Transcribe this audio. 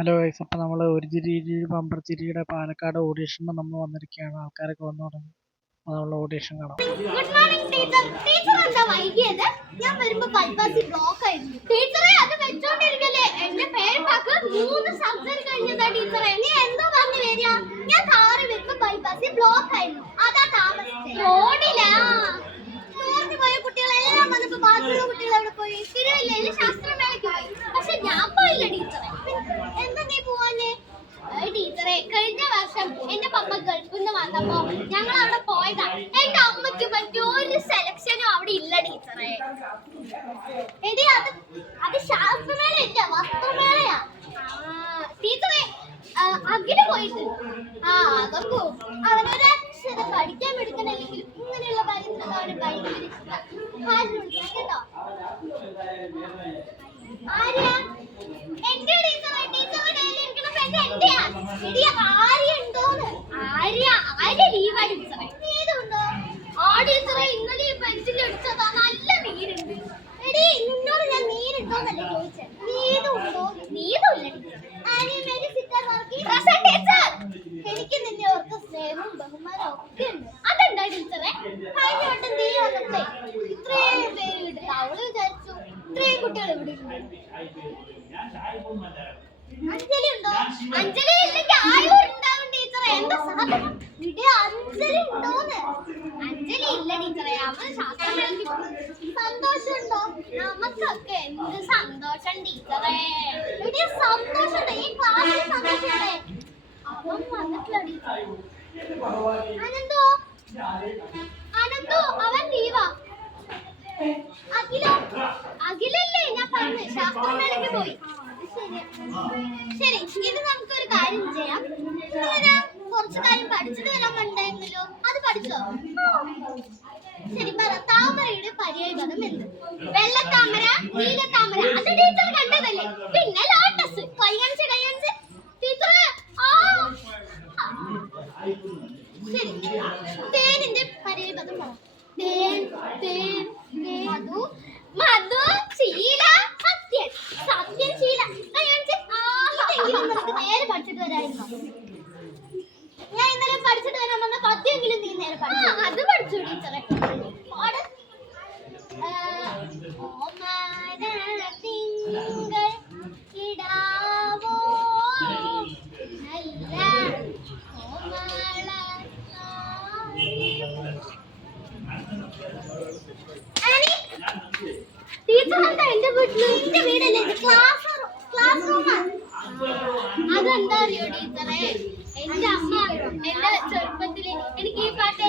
Hello guys അപ്പോൾ നമ്മൾ ഒരു ചിരി ബമ്പർ ചിരിയുടെ പാലക്കാട് ഓഡിഷന് നമ്മൾ വന്നിരിക്കുകയാണ്. ആൾക്കാരൊക്കെ വന്നു തുടങ്ങി. അപ്പോൾ നമ്മൾ ഓഡിഷൻ കാണാം. ഗുഡ് മോർണിംഗ് ടീച്ചർ ടീച്ചർ എന്താ വൈകിയത്? ഞാൻ വരുമ്പോൾ ബൈപ്പാസി ബ്ലോക്ക് ആയിരുന്നു. ടീച്ചറെ അത് വെച്ചോണ്ടിരിക്കല്ലേ? എന്റെ പേരപ്പാക്ക് മൂന്ന് സർജറി കഴിഞ്ഞതാ ടീച്ചറെ നീ എന്താ പറഞ്ഞു വരിക? ഞാൻ കാറി വരുമ്പോൾ ബൈപ്പാസി ബ്ലോക്ക് ആയിരുന്നു. അതാ താമസിച്ചത് റോഡിലാ ടൂറിന് പോയ കുട്ടികളെല്ലാം വന്നപ്പോ ബാക്കിയുള്ള കുട്ടികൾ അവിടെ പോയി. ശരിയല്ലേ? ശാസ്ത്രമേളയ്ക്ക് പോയി പക്ഷെ ഞാൻ പോയില്ല ടീച്ചറെ എന്താ നീ പോവാഞ്ഞേ ഏയ് ടീച്ചറെ കഴിഞ്ഞ വർഷം എന്റെ പപ്പ ഗൾഫിൽ നിന്ന് വന്നപ്പോ ഞങ്ങൾ അവിടെ പോയതാ. എന്റെ അമ്മയ്ക്ക് പറ്റിയ ഒരു സെലക്ഷനും അവിടെ ഇല്ല ടീച്ചറെ. എടി അത് അത് ശാസ്ത്രമേള ഇല്ല വസ്ത്രമേളയാ ടീച്ചറെ ആ, പോയിട്ട്. ആ അതൊക്കെ അവനൊരു അക്ഷരം പഠിക്കാൻ എടുക്കണമെങ്കിൽ ഇങ്ങനെയുള്ള കാര്യത്തിലൊക്കെ അവന് ഭയങ്കര ഇഷ്ടം. കേട്ടോ. ആര്യ? എന്റെ ടീച്ചറെ? ടീച്ചറുടെ എടി ആര്യ ഉണ്ടോന്ന് ആര്യ ആര്യ ലീവാ ടീച്ചറെ നീതുണ്ടോ ആ ടീച്ചറെ ഇന്നലെ പെൻസിൽ അടിച്ചതാ നല്ല നീരുണ്ട്. എടി നിന്നോട് ഞാൻ നീരുണ്ടോന്നല്ലേ ചോദിച്ചത് നീതുണ്ടോ? നീതുമില്ല എനിക്ക്. നിന്നെ ഓർക്ക് സ്നേഹവും ബഹുമാനവും ഒക്കെ ഉണ്ട്. അതെന്താ ടീച്ചറെ? കഴിഞ്ഞ വട്ടം നീ വന്നപ്പോഴേ ഇത്രയും പേര് അവൾ വിചാരിച്ചു. ഇത്രയും കുട്ടികൾ ഇവിടെ ഉണ്ട്. അഞ്ജലി ഉണ്ടോ അഞ്ജലി ഇല്ലെങ്കിൽ ആരും ഉണ്ടാവും ടീച്ചറെ എന്താ സാധനം ഇവിടെ അഞ്ജലി ഉണ്ടോന്ന് അഞ്ജലി ഇല്ല ടീച്ചറെ. അമ്മ ശാസ്ത്രം പോയി. സന്തോഷം ഉണ്ടോ നമുക്കൊക്കെ എന്ത് സന്തോഷം ടീച്ചറെ? ഇവിടെ സന്തോഷം ഈ ക്ലാസ്സിൽ സന്തോഷമുണ്ടേ? അവൻ വന്നിട്ടില്ല ടീച്ചറെ. അനന്തോ? അനന്തോ അവൻ ലീവാ അഖിലോ? അഖിലല്ലേ? ഞാൻ പറഞ്ഞു. ശാസ്ത്രമേളയ്ക്ക് പോയി. ശരി. ഇത് നമുക്കൊരു കാര്യം ചെയ്യാം. പഠിച്ചോ? ശരി പറ. താമരയുടെ പര്യായ വെള്ള എന്ത്? വെള്ളത്താമര നീലത്താമര. അത് ടീച്ചർ കണ്ടതല്ലേ? പിന്നെ ലോട്ടസ് കയ്യഞ്ച് കയ്യഞ്ച് ടീച്ചർ ആ. ശരി. തേനിന്റെ പര്യായപദം പറ. തേൻ തേൻ മധു മധു ശീല സത്യൻ. സത്യൻ ശീല. ആ, ഞാൻ ചെ- ആ, ഇതെങ്കിലും നിനക്ക് നേരെ പഠിച്ചിട്ട് വരായിരുന്നോ ഞാൻ ഇന്നലെ പഠിച്ചിട്ട് വരാൻ വന്ന പദ്യമെങ്കിലും നീ നേരെ പഠിച്ചു അത് പഠിച്ചു ടീച്ചറെ. ഓമനത്തിങ്കൾ കിടാവോ നല്ല ടീച്ചർ എന്താ എന്റെ വീട്ടിൽ എന്റെ വീടല്ലേ ക്ലാസ് ക്ലാസ് റൂമാണ് അതെന്താ അറിയോ ടീച്ചറെ? എന്റെ അമ്മ എന്റെ ചെറുപ്പത്തിൽ എനിക്ക് ഈ പാട്ട്